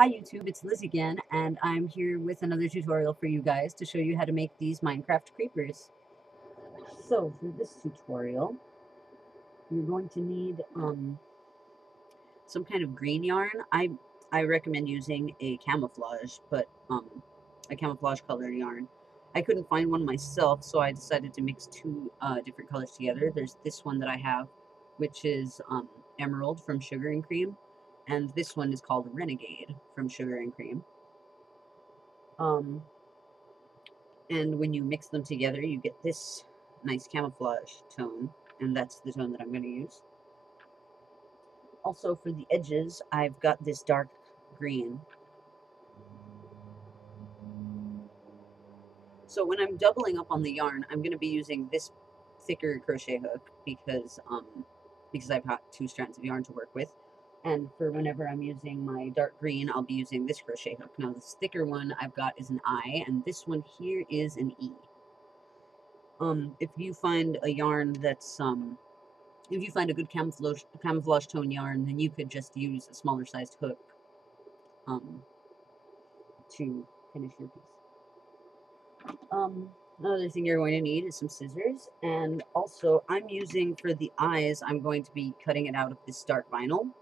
Hi YouTube, it's Liz again, and I'm here with another tutorial for you guys to show you how to make these Minecraft creepers. So for this tutorial, you're going to need some kind of green yarn. I recommend using a camouflage, but a camouflage colored yarn. I couldn't find one myself, so I decided to mix two different colors together. There's this one that I have, which is Emerald from Sugar and Cream, and this one is called Renegade from Sugar and Cream. And when you mix them together, you get this nice camouflage tone, and that's the tone that I'm going to use. Also, for the edges, I've got this dark green. So when I'm doubling up on the yarn, I'm going to be using this thicker crochet hook because I've got two strands of yarn to work with. And for whenever I'm using my dark green, I'll be using this crochet hook. Now this thicker one I've got is an I, and this one here is an E. If you find a yarn that's if you find a good camouflage tone yarn, then you could just use a smaller sized hook to finish your piece. Another thing you're going to need is some scissors, and also I'm using for the eyes, I'm going to be cutting it out of this dark vinyl.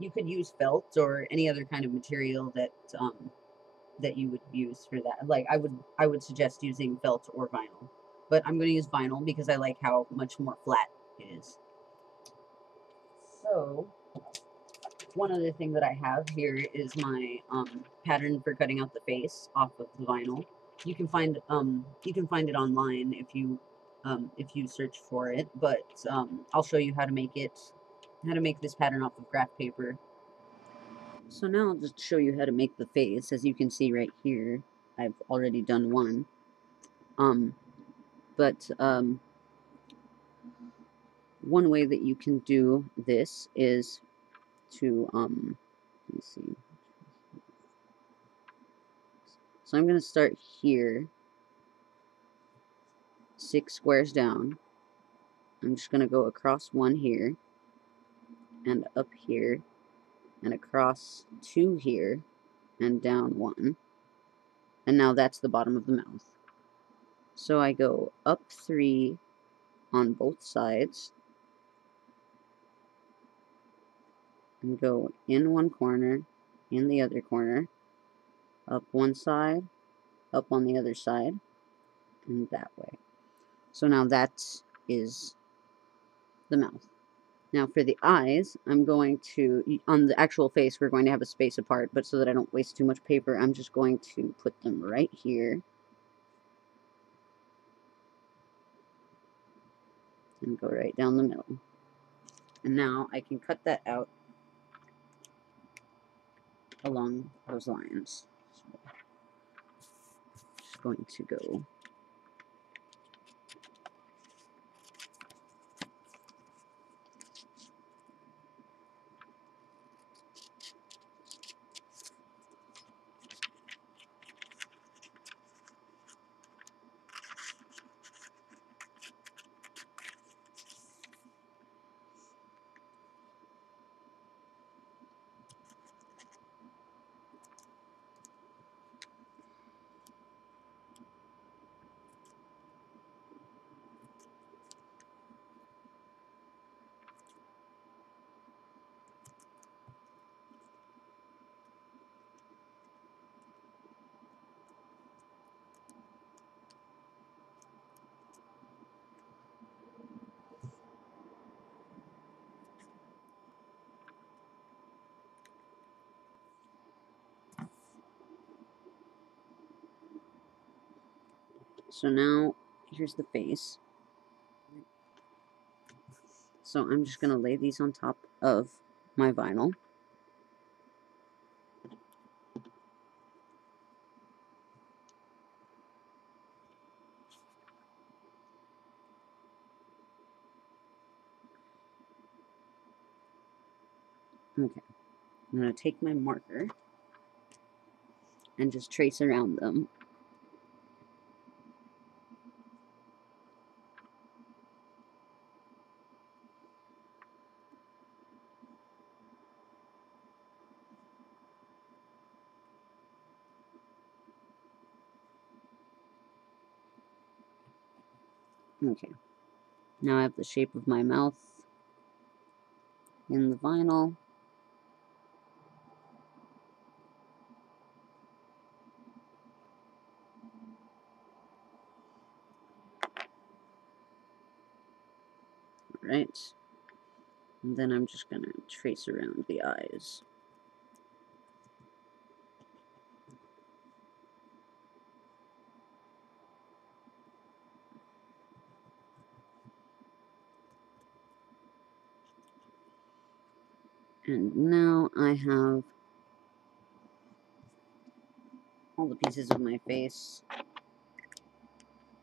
You could use felt or any other kind of material that that you would use for that. Like I would suggest using felt or vinyl, but I'm going to use vinyl because I like how much more flat it is. So one other thing that I have here is my pattern for cutting out the face off of the vinyl. You can find it online if you search for it, but I'll show you how to make this pattern off of graph paper. So now I'll just show you how to make the face. As you can see right here, I've already done one. But one way that you can do this is to let me see. So I'm going to start here, 6 squares down. I'm just going to go across one here, and up here, and across 2 here, and down 1. And now that's the bottom of the mouth. So I go up 3 on both sides, and go in one corner, in the other corner, up one side, up on the other side, and that way. So now that is the mouth. Now for the eyes, I'm going to, on the actual face, we're going to have a space apart, but so that I don't waste too much paper, I'm just going to put them right here. And go right down the middle. And now I can cut that out along those lines. So just going to go So now, here's the face. So I'm just going to lay these on top of my vinyl. Okay, I'm going to take my marker and just trace around them. Okay, now I have the shape of my mouth in the vinyl. Right, and then I'm just going to trace around the eyes. And now I have all the pieces of my face,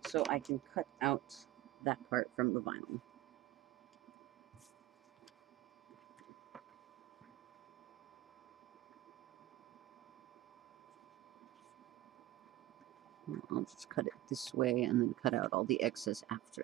so I can cut out that part from the vinyl. I'll just cut it this way and then cut out all the excess after.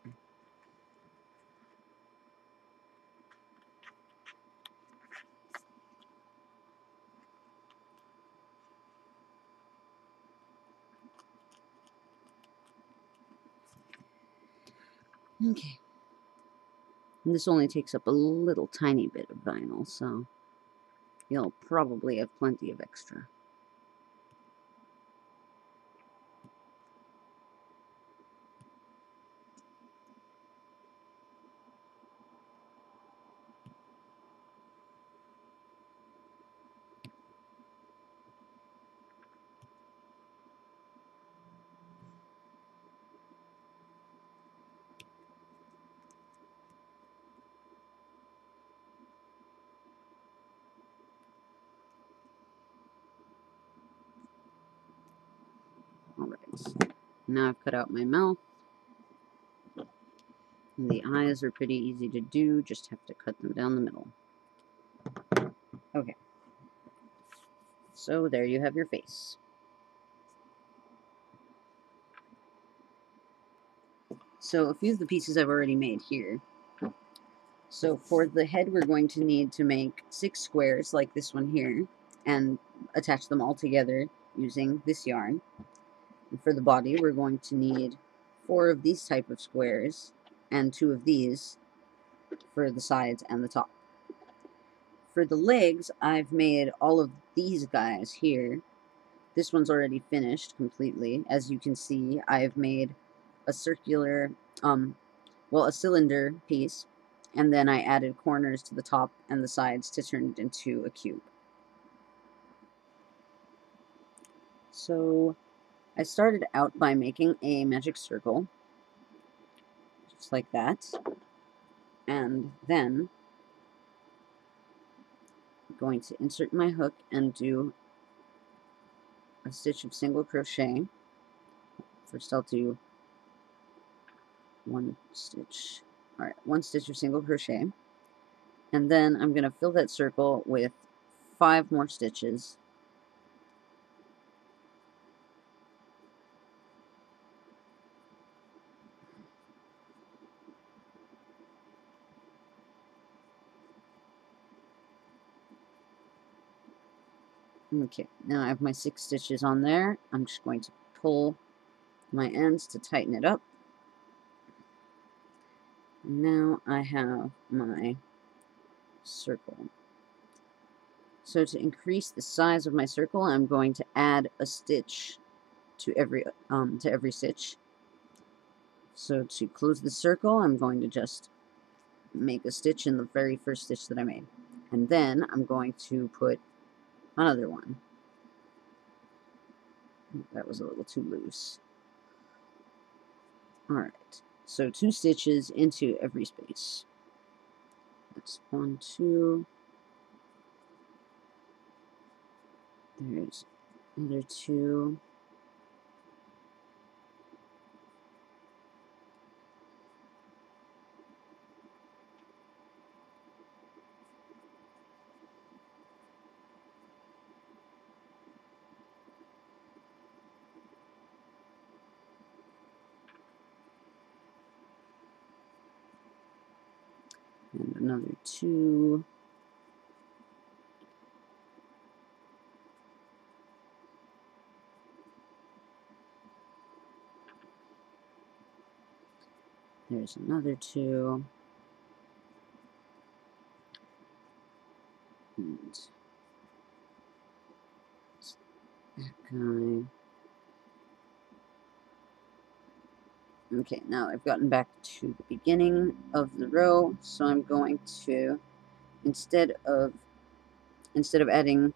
Okay. And this only takes up a little tiny bit of vinyl, so you'll probably have plenty of extra. Alright, so now I've cut out my mouth. And the eyes are pretty easy to do, just have to cut them down the middle. Okay. So there you have your face. So a few of the pieces I've already made here. So for the head, we're going to need to make 6 squares like this one here and attach them all together using this yarn. And for the body, we're going to need 4 of these type of squares and 2 of these for the sides and the top. For the legs, I've made all of these guys here. This one's already finished completely. As you can see, I've made a circular, a cylinder piece, and then I added corners to the top and the sides to turn it into a cube. So I started out by making a magic circle, just like that, and then I'm going to insert my hook and do a stitch of single crochet. First I'll do 1 stitch. Alright, 1 stitch of single crochet. And then I'm going to fill that circle with 5 more stitches. Okay, now I have my 6 stitches on there. I'm just going to pull my ends to tighten it up. Now I have my circle. So to increase the size of my circle, I'm going to add a stitch to every stitch. So to close the circle, I'm going to just make a stitch in the very first stitch that I made. And then I'm going to put another one. That was a little too loose. Alright, so 2 stitches into every space. That's 1, 2. There's another 2. And another 2. there's another 2. And that guy. Okay, now I've gotten back to the beginning of the row, so I'm going to, instead of adding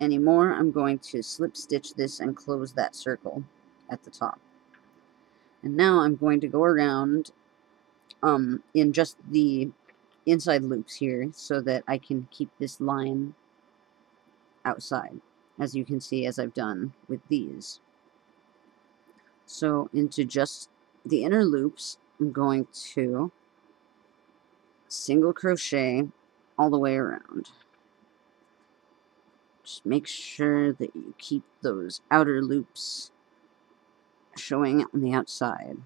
any more, I'm going to slip stitch this and close that circle at the top. And now I'm going to go around in just the inside loops here so that I can keep this line outside, as you can see, as I've done with these. So into just the inner loops, I'm going to single crochet all the way around. Just make sure that you keep those outer loops showing on the outside.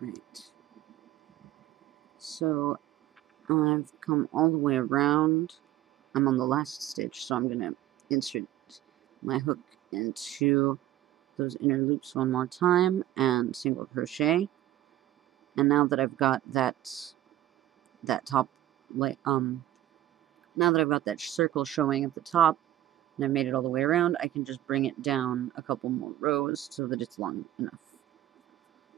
Right. So I've come all the way around. I'm on the last stitch, so I'm going to insert my hook into those inner loops one more time and single crochet. And now that I've got that top, now that I've got that circle showing at the top, and I've made it all the way around, I can just bring it down a couple more rows so that it's long enough.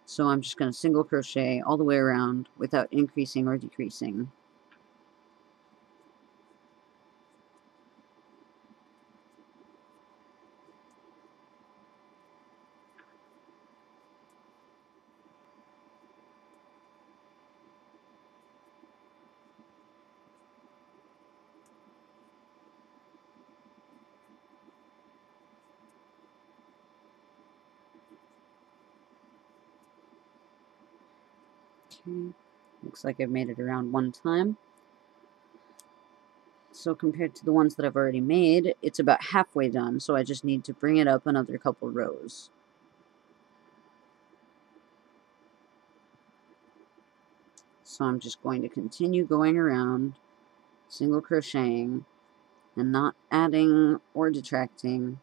So I'm just going to single crochet all the way around without increasing or decreasing. Okay, looks like I've made it around one time. So compared to the ones that I've already made, it's about halfway done, so I just need to bring it up another couple rows. So I'm just going to continue going around, single crocheting, and not adding or detracting.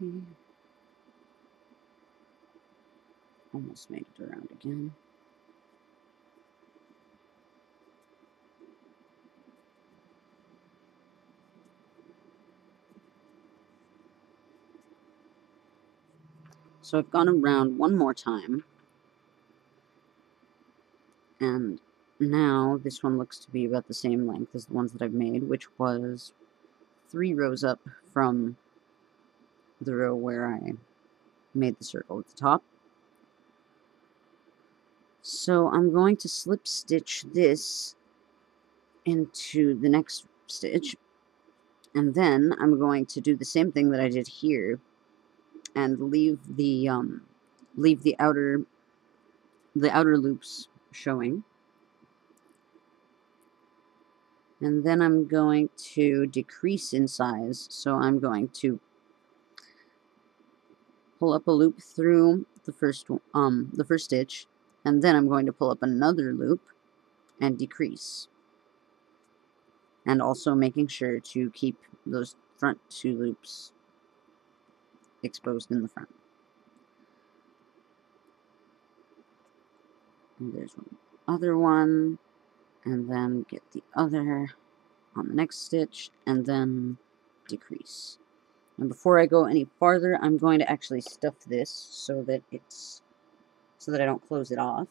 Okay. Almost made it around again. So I've gone around one more time, and now this one looks to be about the same length as the ones that I've made, which was 3 rows up from the row where I made the circle at the top. So I'm going to slip stitch this into the next stitch, and then I'm going to do the same thing that I did here and leave the outer loops showing. And then I'm going to decrease in size, so I'm going to pull up a loop through the first stitch, and then I'm going to pull up another loop and decrease. And also making sure to keep those front 2 loops exposed in the front. And there's one other one, and then get the other on the next stitch, and then decrease. And before I go any farther, I'm going to actually stuff this so that I don't close it off.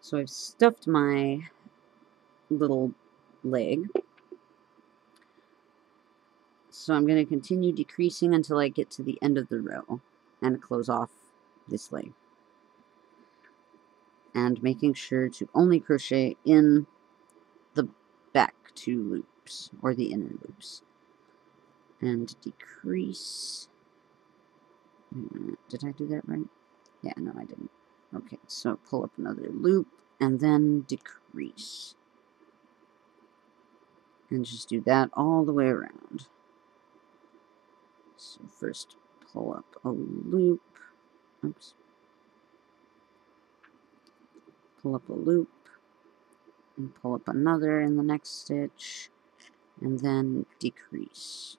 So I've stuffed my little leg. So I'm going to continue decreasing until I get to the end of the row and close off this leg. And making sure to only crochet in the back 2 loops, or the inner loops. And decrease. Did I do that right? Yeah, no, I didn't. Okay, so pull up another loop and then decrease. And just do that all the way around. So first pull up a loop. Oops. Pull up a loop and pull up another in the next stitch and then decrease.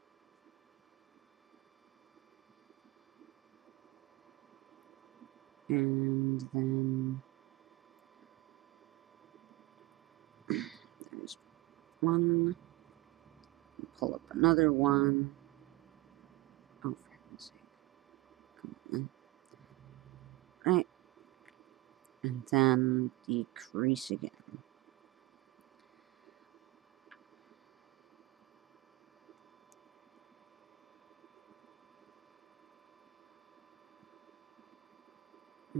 And then there's one. Pull up another one. Oh, for heaven's sake. Come on. Right. And then decrease again.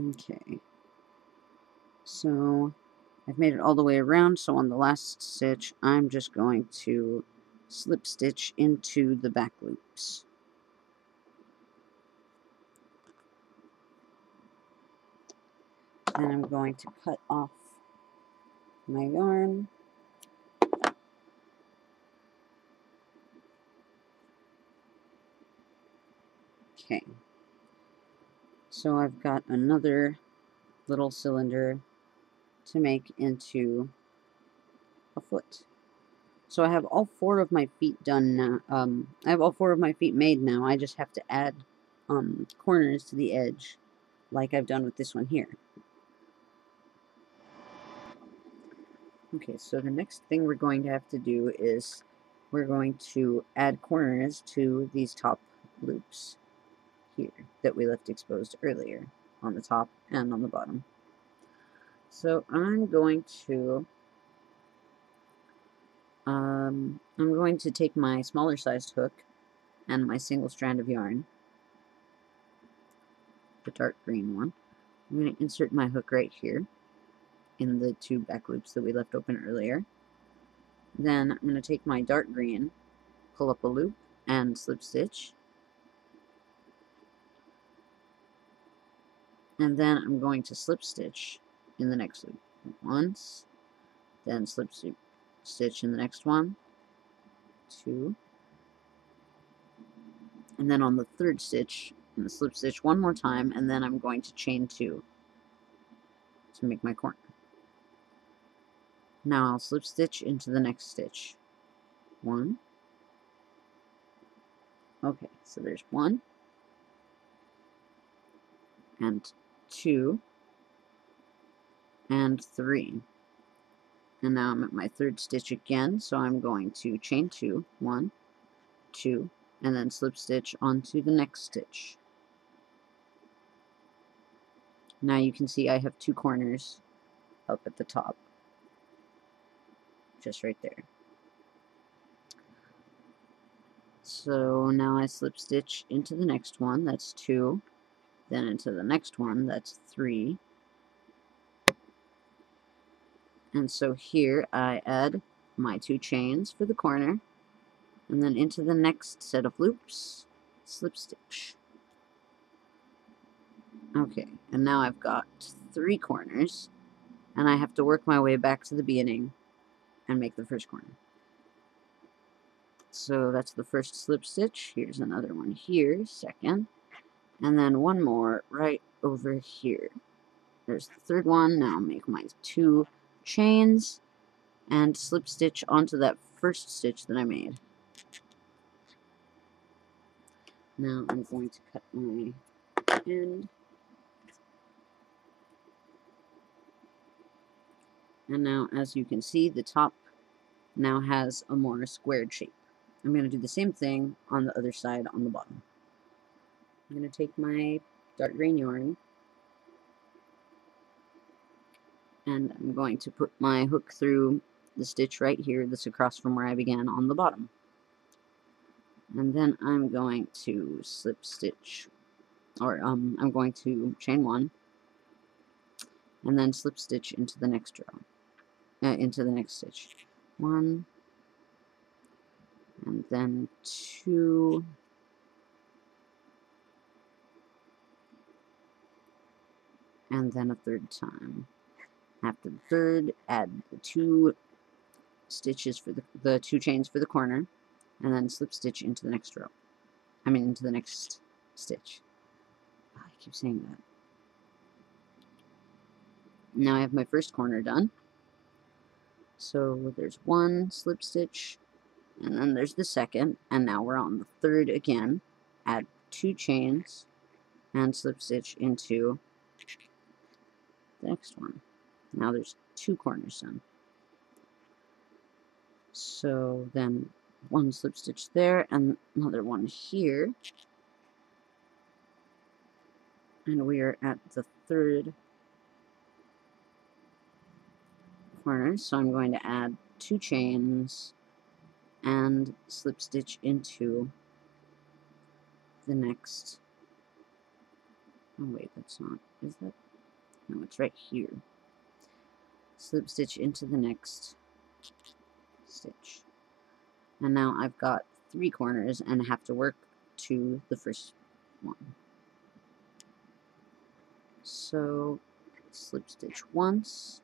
Okay. So I've made it all the way around, so on the last stitch, I'm just going to slip stitch into the back loops. Then I'm going to cut off my yarn. Okay. So I've got another little cylinder to make into a foot. So I have all 4 of my feet done now. I have all 4 of my feet made now. I just have to add corners to the edge, like I've done with this one here. Okay, so the next thing we're going to have to do is we're going to add corners to these top loops here that we left exposed earlier on the top and on the bottom. So I'm going to take my smaller sized hook and my single strand of yarn, the dark green one. I'm going to insert my hook right here in the 2 back loops that we left open earlier. Then I'm going to take my dark green, pull up a loop, and slip stitch. And then I'm going to slip stitch in the next loop once, then slip stitch in the next one, 2, and then on the 3rd stitch, I'm going to slip stitch one more time, and then I'm going to chain 2 to make my corner. Now I'll slip stitch into the next stitch. 1. Okay, so there's 1, and 2, and 3. And now I'm at my 3rd stitch again, so I'm going to chain 2, 1, 2, and then slip stitch onto the next stitch. Now you can see I have 2 corners up at the top, just right there. So now I slip stitch into the next one, that's 2, then into the next one, that's 3. And so here I add my 2 chains for the corner, and then into the next set of loops, slip stitch. Okay, and now I've got 3 corners, and I have to work my way back to the beginning and make the first corner. So that's the first slip stitch. Here's another one here, second, and then one more right over here. There's the 3rd one. Now I'll make my 2 chains and slip stitch onto that first stitch that I made. Now I'm going to cut my end. And now, as you can see, the top now has a more squared shape. I'm going to do the same thing on the other side on the bottom. I'm going to take my dark green yarn, And I'm going to put my hook through the stitch right here that's across from where I began on the bottom. And then I'm going to slip stitch, or I'm going to chain one, and then slip stitch into the next row, into the next stitch. One, and then two, and then a third time. After the third, add the two stitches for the two chains for the corner, and then slip stitch into the next row. I mean, into the next stitch. I keep saying that. Now I have my first corner done. So there's one slip stitch, and then there's the second, and now we're on the third again. Add two chains and slip stitch into the next one. Now there's two corners done. So then one slip stitch there and another one here. And we are at the third corner, so I'm going to add two chains and slip stitch into the next. Oh wait, that's not, is that? No, it's right here. Slip stitch into the next stitch. And now I've got three corners and have to work to the first one. So slip stitch once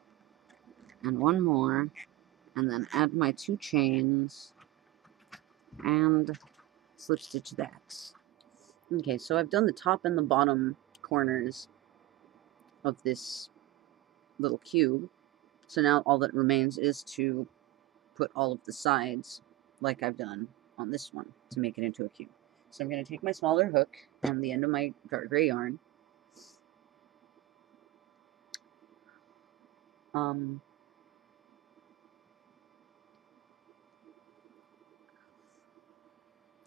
and one more, and then add my two chains and slip stitch that. Okay, so I've done the top and the bottom corners of this little cube. So now all that remains is to put all of the sides like I've done on this one to make it into a cube. So I'm going to take my smaller hook and the end of my dark gray yarn. I'm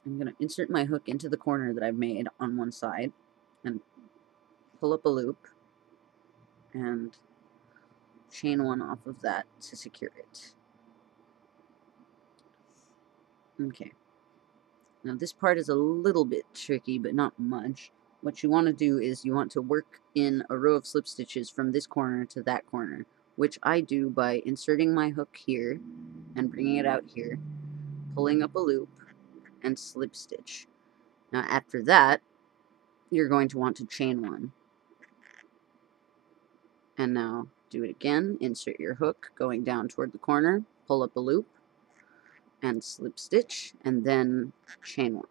going to insert my hook into the corner that I've made on one side and pull up a loop and chain one off of that to secure it. Okay. Now this part is a little bit tricky, but not much. What you want to do is you want to work in a row of slip stitches from this corner to that corner, which I do by inserting my hook here and bringing it out here, pulling up a loop, and slip stitch. Now after that, you're going to want to chain one. And now do it again, insert your hook going down toward the corner, pull up a loop, and slip stitch, and then chain one.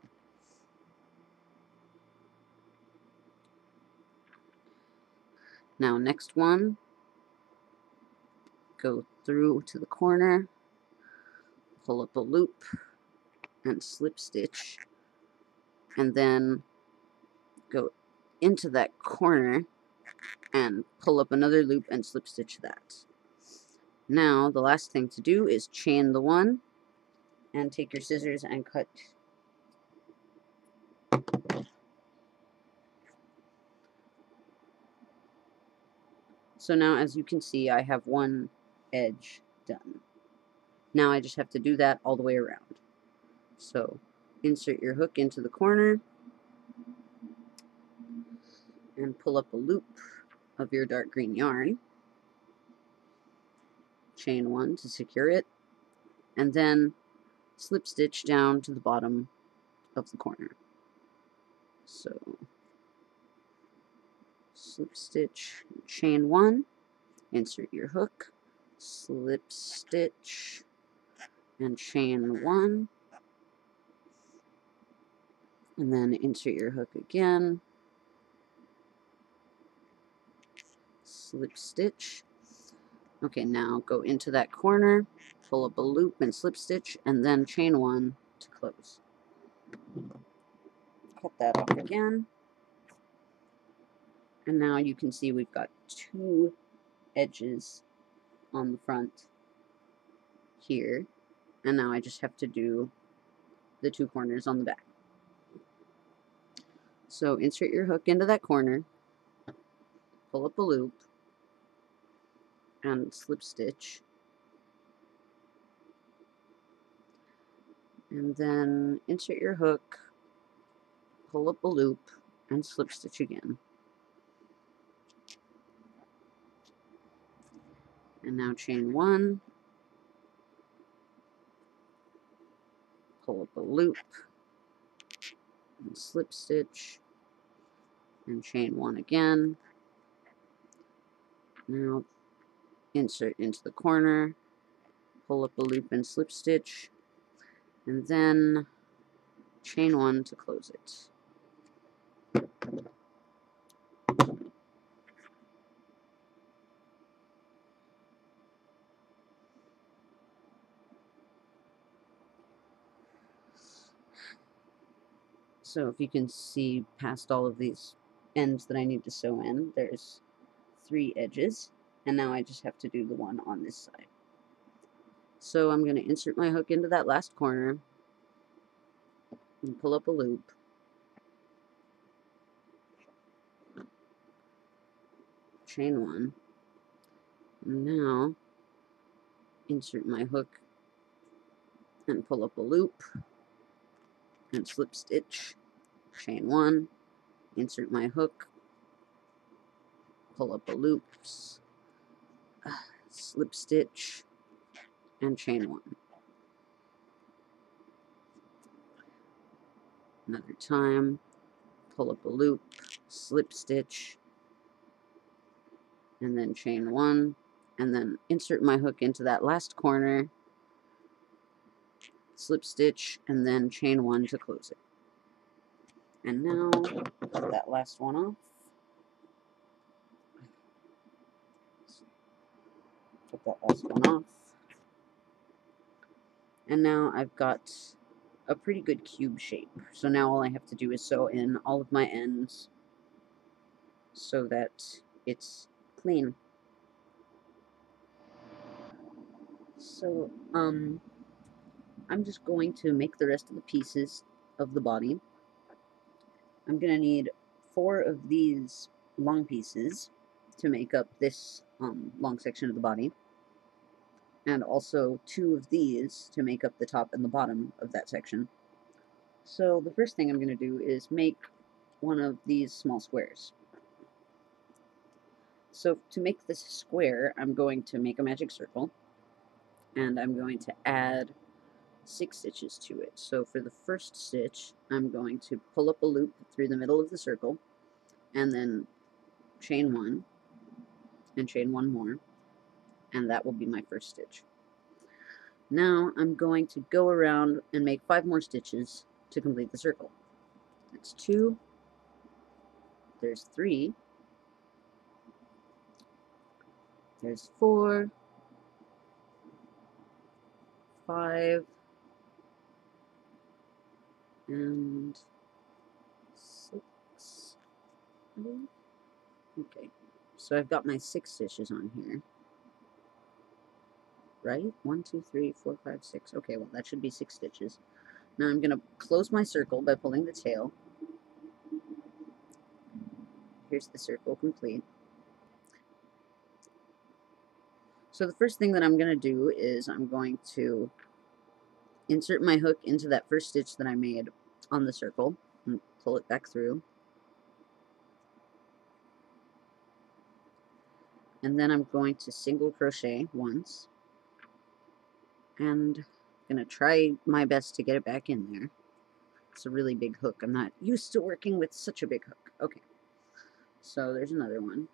Now next one, go through to the corner, pull up a loop, and slip stitch, and then go into that corner and pull up another loop and slip stitch that. Now the last thing to do is chain the one and take your scissors and cut. So now as you can see, I have one edge done. Now I just have to do that all the way around. So insert your hook into the corner and pull up a loop of your dark green yarn. Chain one to secure it, and then slip stitch down to the bottom of the corner. So slip stitch, chain one, insert your hook, slip stitch, and chain one, and then insert your hook again, slip stitch. Okay, now go into that corner, pull up a loop and slip stitch, and then chain one to close. Cut that off again. And now you can see we've got two edges on the front here. And now I just have to do the two corners on the back. So insert your hook into that corner, pull up a loop, and slip stitch, and then insert your hook, pull up a loop, and slip stitch again. And now chain 1, pull up a loop, and slip stitch, and chain 1 again. Now insert into the corner, pull up a loop and slip stitch, and then chain 1 to close it. So if you can see past all of these ends that I need to sew in, there's 3 edges, and now I just have to do the one on this side. So I'm going to insert my hook into that last corner and pull up a loop, chain 1, and now insert my hook and pull up a loop and slip stitch, chain 1, insert my hook, pull up a loop, slip stitch, and chain 1. Another time, pull up a loop, slip stitch, and then chain 1, and then insert my hook into that last corner, slip stitch, and then chain 1 to close it. And now put that last one off. Put that last one off. And now I've got a pretty good cube shape. So now all I have to do is sew in all of my ends so that it's clean. So, I'm just going to make the rest of the pieces of the body. I'm going to need 4 of these long pieces to make up this long section of the body, and also 2 of these to make up the top and the bottom of that section. So the first thing I'm going to do is make one of these small squares. So to make this square, I'm going to make a magic circle, and I'm going to add 6 stitches to it. So for the first stitch, I'm going to pull up a loop through the middle of the circle, and then chain 1, and chain 1 more, and that will be my first stitch. Now I'm going to go around and make 5 more stitches to complete the circle. That's 2, there's 3, there's 4, 5, and 6. Okay, so I've got my 6 stitches on here, right? 1, 2, 3, 4, 5, 6. Okay, well, that should be 6 stitches. Now I'm going to close my circle by pulling the tail. Here's the circle complete. So the first thing that I'm going to do is I'm going to insert my hook into that first stitch that I made on the circle and pull it back through. And then I'm going to single crochet once, and I'm going to try my best to get it back in there. It's a really big hook. I'm not used to working with such a big hook. Okay, so there's another one.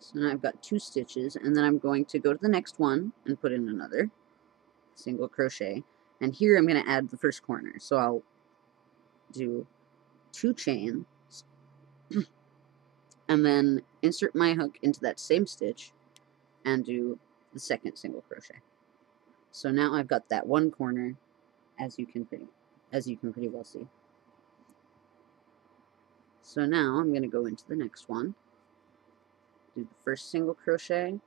So now I've got 2 stitches, and then I'm going to go to the next one and put in another single crochet, and here I'm going to add the first corner. So I'll do 2 chains and then insert my hook into that same stitch and do the second single crochet. So now I've got that one corner, as you can pretty well see. So now I'm going to go into the next one, do the first single crochet,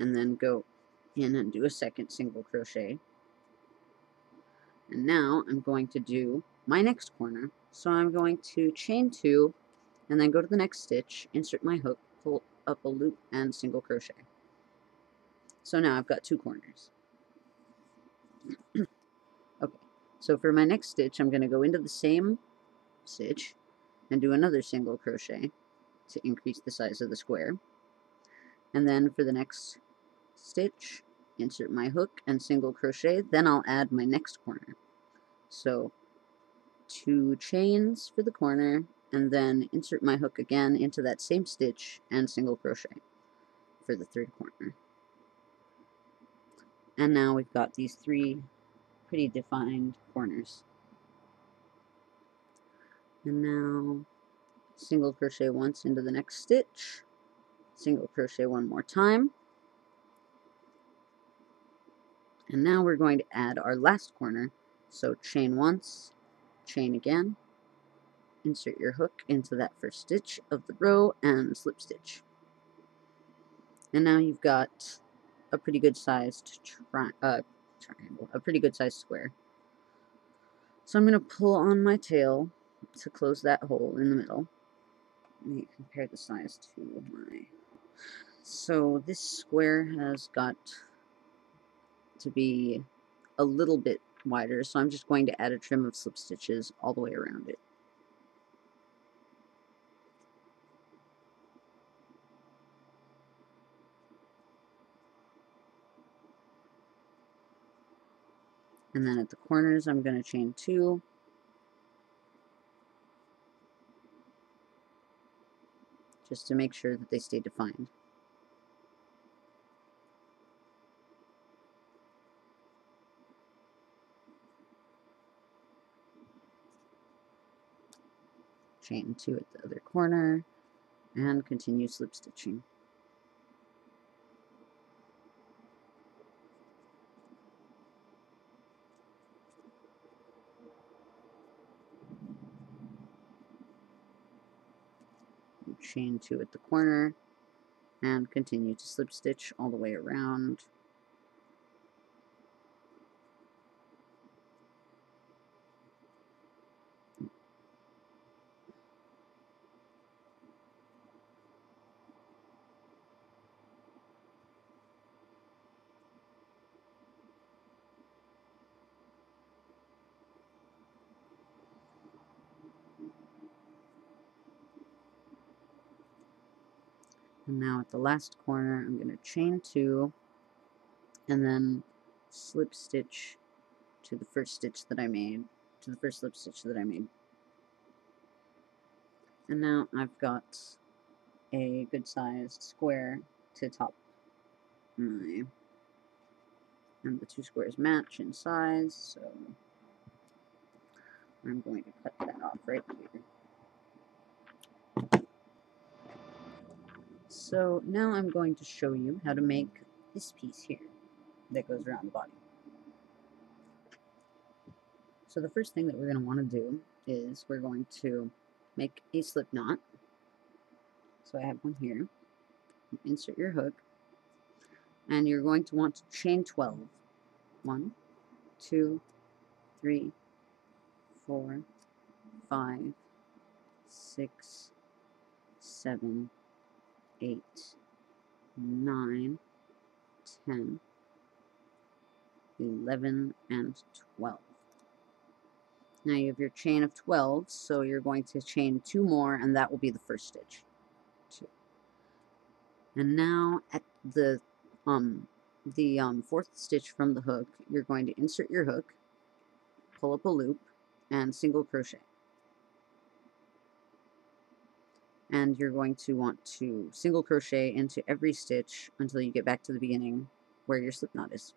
and then go in and do a second single crochet. And now I'm going to do my next corner. So I'm going to chain 2 and then go to the next stitch, insert my hook, pull up a loop, and single crochet. So now I've got 2 corners. Okay, so for my next stitch, I'm going to go into the same stitch and do another single crochet to increase the size of the square. And then for the next stitch, insert my hook and single crochet, then I'll add my next corner. So 2 chains for the corner, and then insert my hook again into that same stitch and single crochet for the 3rd corner. And now we've got these 3 pretty defined corners. And now single crochet once into the next stitch, single crochet one more time, and now we're going to add our last corner. So chain once, chain again, insert your hook into that first stitch of the row and slip stitch. And now you've got a pretty good sized triangle, a pretty good sized square. So I'm going to pull on my tail to close that hole in the middle. Let me compare the size to my... So this square has got to be a little bit wider, so I'm just going to add a trim of slip stitches all the way around it. And then at the corners, I'm going to chain 2. Just to make sure that they stay defined. Chain 2 at the other corner, and continue slip stitching. Chain 2 at the corner, and continue to slip stitch all the way around. And now at the last corner, I'm going to chain 2, and then slip stitch to the first stitch that I made, to the first slip stitch that I made. And now I've got a good sized square to top my, and the 2 squares match in size, so I'm going to cut that off right here. So now I'm going to show you how to make this piece here that goes around the body. So the first thing that we're going to want to do is we're going to make a slip knot. So I have one here. Insert your hook, and you're going to want to chain 12. 1, 2, 3, 4, 5, 6, 7, 8, 9, 10, 11, and 12. Now you have your chain of 12, so you're going to chain 2 more, and that will be the first stitch. 2. And now at the 4th stitch from the hook, you're going to insert your hook, pull up a loop, and single crochet. And you're going to want to single crochet into every stitch until you get back to the beginning where your slip knot is.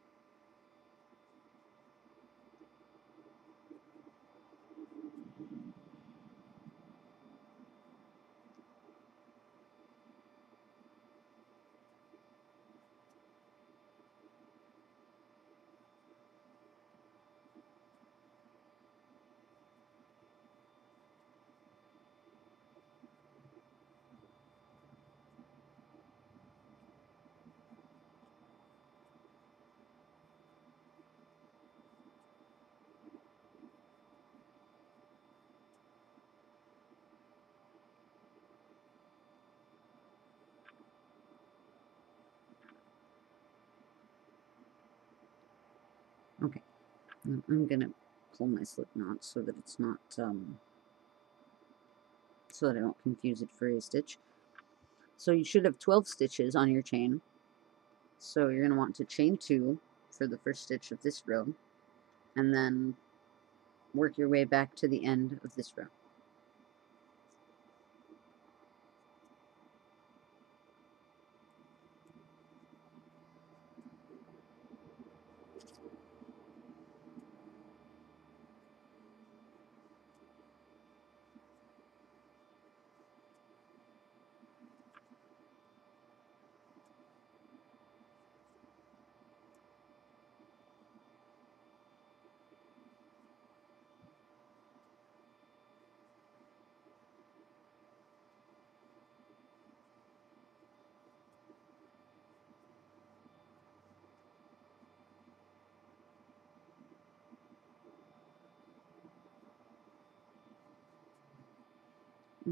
I'm gonna pull my slip knot so that it's not so that I don't confuse it for a stitch. So you should have 12 stitches on your chain. So you're going to want to chain 2 for the first stitch of this row, and then work your way back to the end of this row.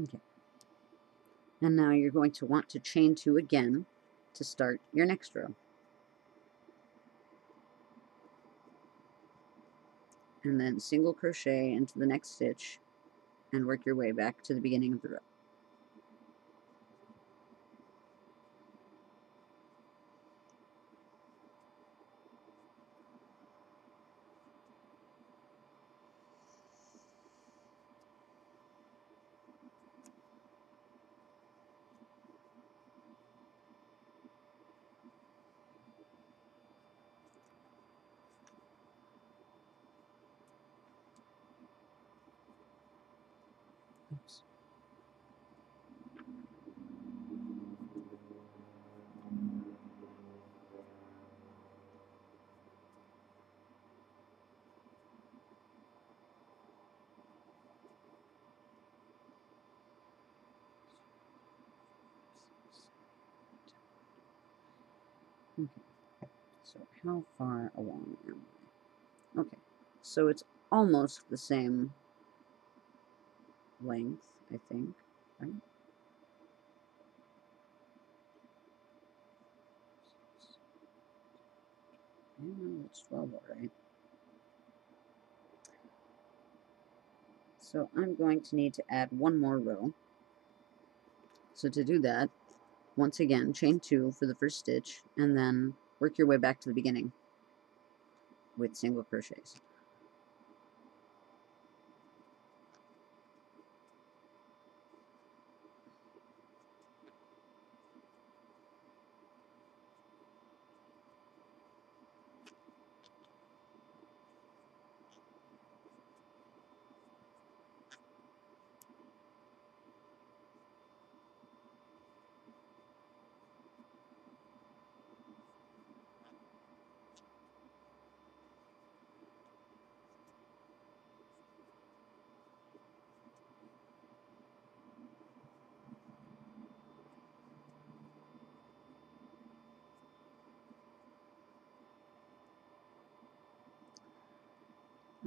Okay. And now you're going to want to chain 2 again to start your next row. And then single crochet into the next stitch and work your way back to the beginning of the row. Oops. Okay. So how far along am I? Okay. So it's almost the same length, I think, right? Yeah, it's 12, all right. So I'm going to need to add one more row. So to do that, once again, chain 2 for the first stitch, and then work your way back to the beginning with single crochets.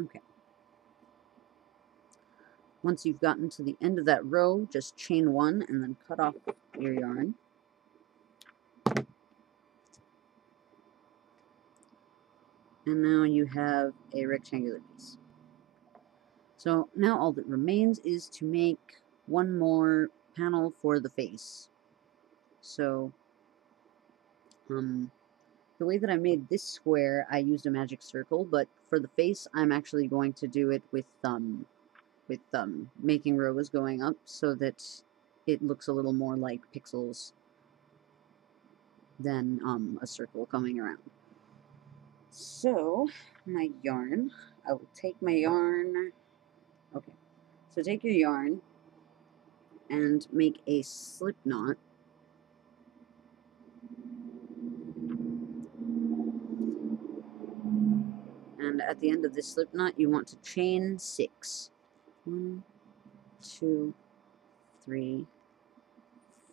Okay. Once you've gotten to the end of that row, just chain 1 and then cut off your yarn. And now you have a rectangular piece. So now all that remains is to make one more panel for the face. So the way that I made this square, I used a magic circle, but for the face, I'm actually going to do it with making rows going up so that it looks a little more like pixels than a circle coming around. So, my yarn, I will take my yarn, okay, so take your yarn and make a slip knot. And at the end of this slip knot, you want to chain 6. 1, 2, 3,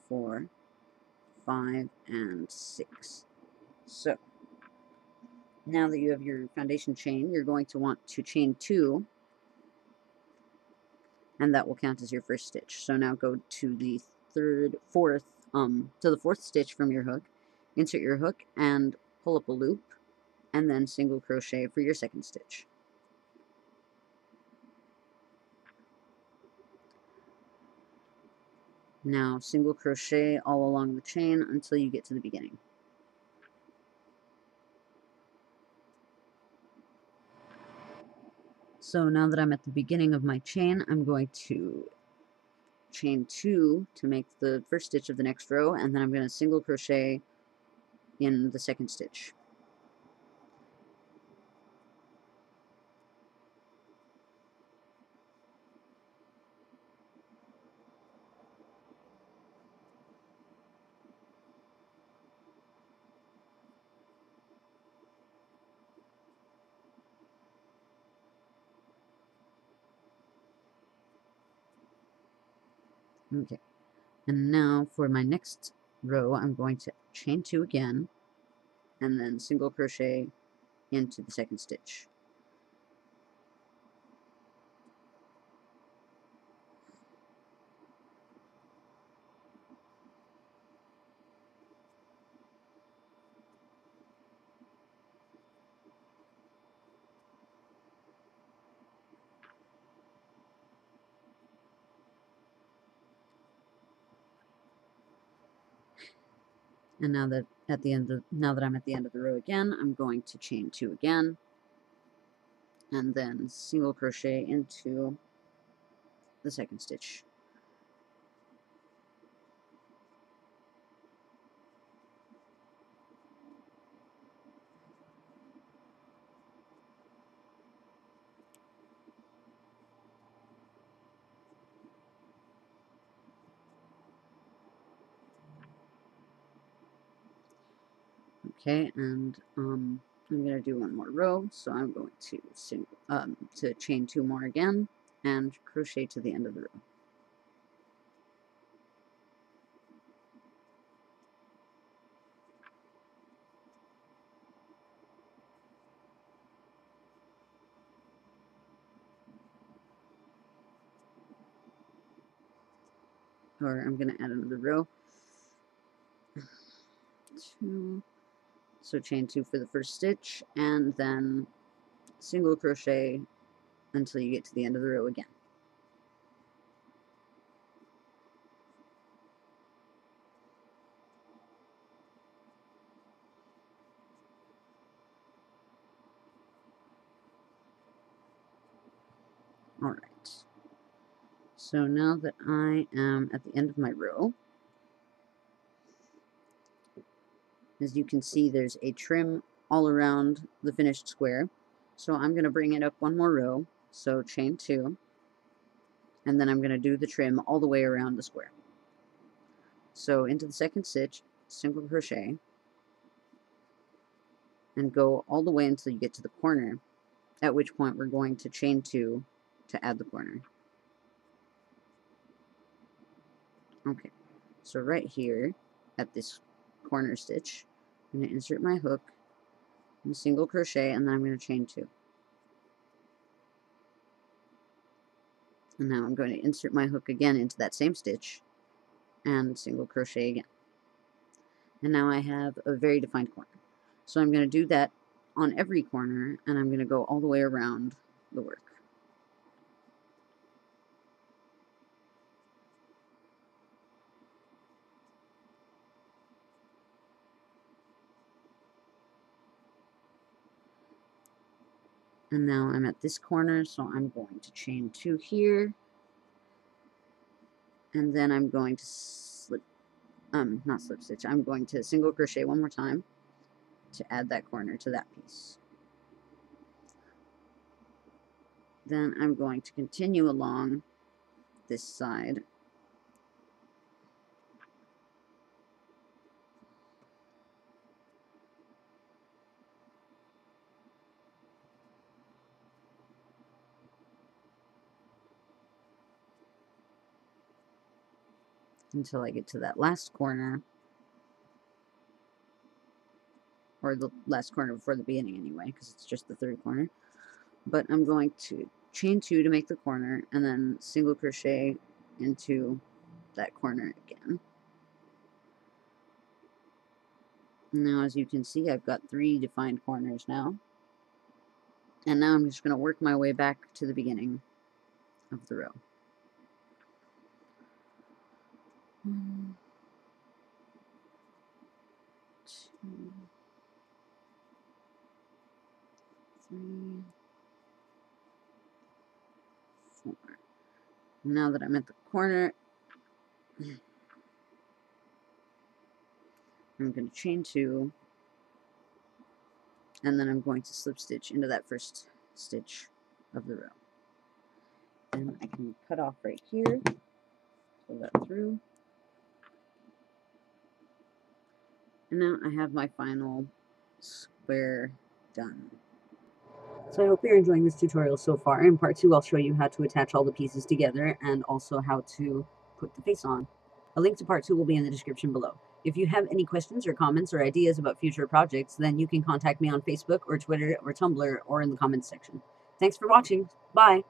4, 5, and 6. So, now that you have your foundation chain, you're going to want to chain 2, and that will count as your first stitch. So now go to the fourth stitch from your hook, insert your hook, and pull up a loop, and then single crochet for your second stitch. Now single crochet all along the chain until you get to the beginning. So now that I'm at the beginning of my chain, I'm going to chain 2 to make the first stitch of the next row, and then I'm going to single crochet in the second stitch. Okay, and now for my next row, I'm going to chain 2 again, and then single crochet into the second stitch. And now that I'm at the end of the row again, I'm going to chain 2 again, and then single crochet into the second stitch. Okay, and I'm going to do one more row, so I'm going to chain 2 more again and crochet to the end of the row. Or I'm going to add another row. 2. So chain 2 for the first stitch, and then single crochet until you get to the end of the row again. Alright, so now that I am at the end of my row, as you can see, there's a trim all around the finished square. So I'm going to bring it up one more row, so chain 2, and then I'm going to do the trim all the way around the square. So into the second stitch, single crochet, and go all the way until you get to the corner, at which point we're going to chain 2 to add the corner. Okay, so right here at this corner stitch, I'm going to insert my hook and single crochet, and then I'm going to chain 2. And now I'm going to insert my hook again into that same stitch and single crochet again. And now I have a very defined corner. So I'm going to do that on every corner, and I'm going to go all the way around the work. And now I'm at this corner, so I'm going to chain 2 here, and then I'm going to not slip stitch, I'm going to single crochet one more time to add that corner to that piece. Then I'm going to continue along this side until I get to that last corner, or the last corner before the beginning anyway, because it's just the third corner. But I'm going to chain 2 to make the corner, and then single crochet into that corner again. Now, as you can see, I've got 3 defined corners now. And now I'm just going to work my way back to the beginning of the row. 1, 2, 3, 4. Now that I'm at the corner, I'm going to chain 2, and then I'm going to slip stitch into that first stitch of the row. And I can cut off right here, pull that through. And now I have my final square done. So I hope you're enjoying this tutorial so far. In part 2, I'll show you how to attach all the pieces together and also how to put the face on. A link to part 2 will be in the description below. If you have any questions or comments or ideas about future projects, then you can contact me on Facebook or Twitter or Tumblr or in the comments section. Thanks for watching. Bye.